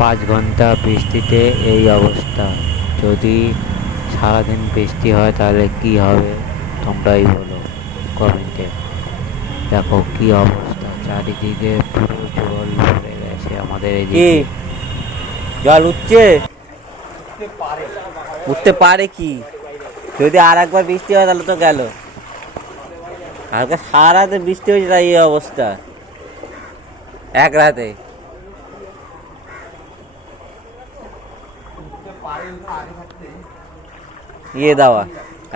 5 ঘন্টা বৃষ্টিতে এই অবস্থা। যদি সারাদিন বৃষ্টি হয় তাহলে কি হবে তোমরাই বলো কমেন্টে। দেখো কি অবস্থা, চারিদিকে পুরো জল ভরে গেছে আমাদের কি এদিকে। জল উঠছে? উঠতে পারে কি? যদি আর একবার বৃষ্টি হয় তাহলে তো গেল। হালকা সারা রাতে বৃষ্টি হয়েছে তাই এই অবস্থা, এক রাতে। ইয়ে দেওয়া,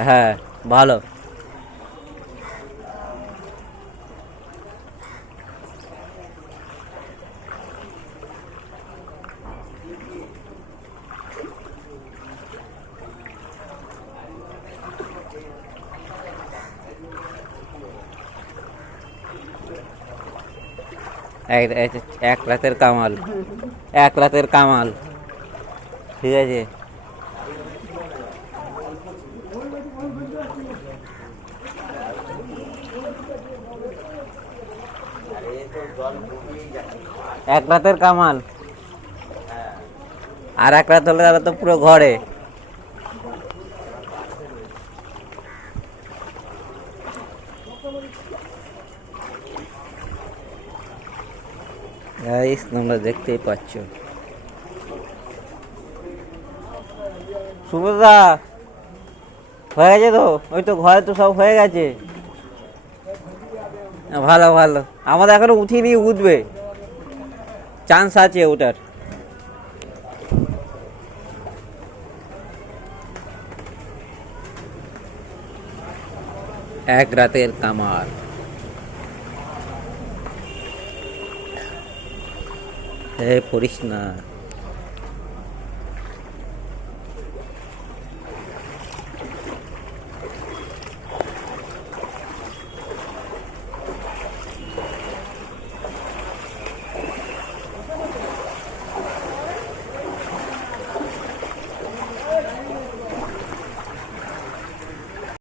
হ্যাঁ ভালো। এক রাতের কামাল, এক রাতের কামাল। ঠিক আছে, এক রাতের কামাল। আর এক রাত হলে তারা তো পুরো ঘরে। তোমরা দেখতেই পাচ্ছ। সুভদ্রা হয়ে গেছে তো? ওই তো ঘরে তো সব হয়ে গেছে। ভালো ভালো, আমাদের এখনো উঠিনি, উঠবে, চান্স আছে ওটার। এক রাতের কামাল। পড়িস না।